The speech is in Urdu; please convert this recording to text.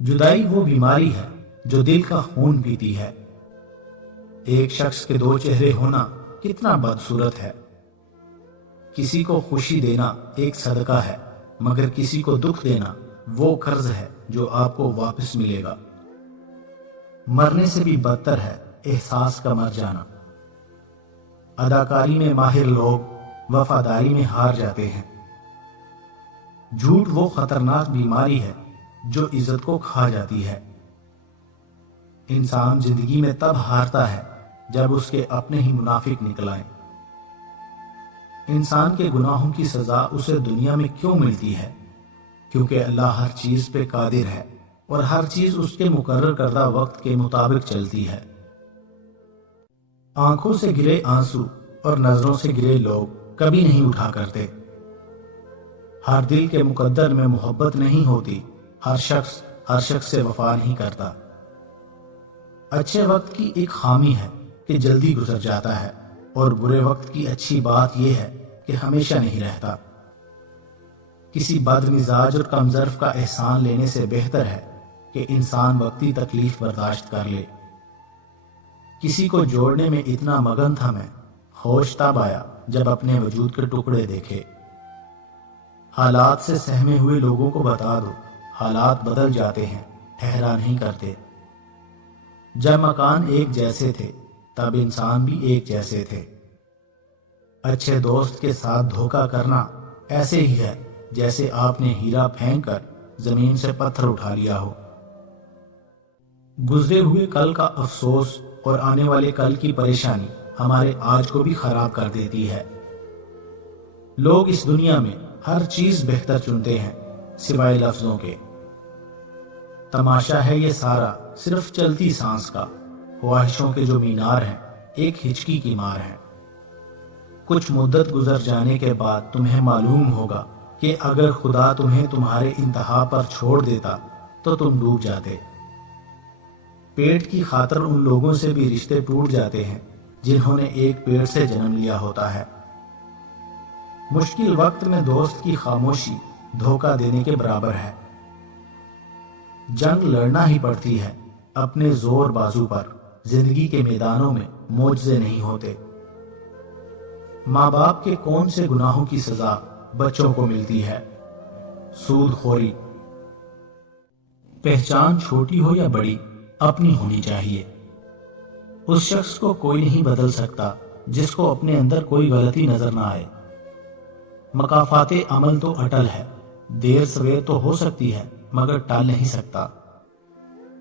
جدائی وہ بیماری ہے جو دل کا خون پیتی ہے۔ ایک شخص کے دو چہرے ہونا کتنا بدصورت ہے۔ کسی کو خوشی دینا ایک صدقہ ہے، مگر کسی کو دکھ دینا وہ قرض ہے جو آپ کو واپس ملے گا۔ مرنے سے بھی بدتر ہے احساس کا مر جانا۔ اداکاری میں ماہر لوگ وفاداری میں ہار جاتے ہیں۔ جھوٹ وہ خطرناک بیماری ہے جو عزت کو کھا جاتی ہے۔ انسان زندگی میں تب ہارتا ہے جب اس کے اپنے ہی منافق نکل آئیں۔ انسان کے گناہوں کی سزا اسے دنیا میں کیوں ملتی ہے؟ کیونکہ اللہ ہر چیز پہ قادر ہے اور ہر چیز اس کے مقرر کردہ وقت کے مطابق چلتی ہے۔ آنکھوں سے گرے آنسو اور نظروں سے گرے لوگ کبھی نہیں اٹھا کرتے۔ ہر دل کے مقدر میں محبت نہیں ہوتی، ہر شخص سے وفا نہیں کرتا۔ اچھے وقت کی ایک خامی ہے کہ جلدی گزر جاتا ہے، اور برے وقت کی اچھی بات یہ ہے کہ ہمیشہ نہیں رہتا۔ کسی بد مزاج اور کم ظرف کا احسان لینے سے بہتر ہے کہ انسان وقتی تکلیف برداشت کر لے۔ کسی کو جوڑنے میں اتنا مگن تھا میں، ہوش تب آیا جب اپنے وجود کے ٹکڑے دیکھے۔ حالات سے سہمے ہوئے لوگوں کو بتا دو، حالات بدل جاتے ہیں، ٹھہرا نہیں کرتے۔ جب مکان ایک جیسے تھے تب انسان بھی ایک جیسے تھے۔ اچھے دوست کے ساتھ دھوکہ کرنا ایسے ہی ہے جیسے آپ نے ہیرا پھینک کر زمین سے پتھر اٹھا لیا ہو۔ گزرے ہوئے کل کا افسوس اور آنے والے کل کی پریشانی ہمارے آج کو بھی خراب کر دیتی ہے۔ لوگ اس دنیا میں ہر چیز بہتر چنتے ہیں سوائے لفظوں کے۔ تماشا ہے یہ سارا صرف چلتی سانس کا، خواہشوں کے جو مینار ہیں ایک ہچکی کی مار ہیں۔ کچھ مدت گزر جانے کے بعد تمہیں معلوم ہوگا کہ اگر خدا تمہیں تمہارے انتہا پر چھوڑ دیتا تو تم ڈوب جاتے۔ پیٹ کی خاطر ان لوگوں سے بھی رشتے ٹوٹ جاتے ہیں جنہوں نے ایک پیٹ سے جنم لیا ہوتا ہے۔ مشکل وقت میں دوست کی خاموشی دھوکہ دینے کے برابر ہے۔ جنگ لڑنا ہی پڑتی ہے اپنے زور بازو پر، زندگی کے میدانوں میں معجزے نہیں ہوتے۔ ماں باپ کے کون سے گناہوں کی سزا بچوں کو ملتی ہے؟ سود خوری۔ پہچان چھوٹی ہو یا بڑی اپنی ہونی چاہیے۔ اس شخص کو کوئی نہیں بدل سکتا جس کو اپنے اندر کوئی غلطی نظر نہ آئے۔ مکافات عمل تو اٹل ہے، دیر سویر تو ہو سکتی ہے مگر ٹال نہیں سکتا۔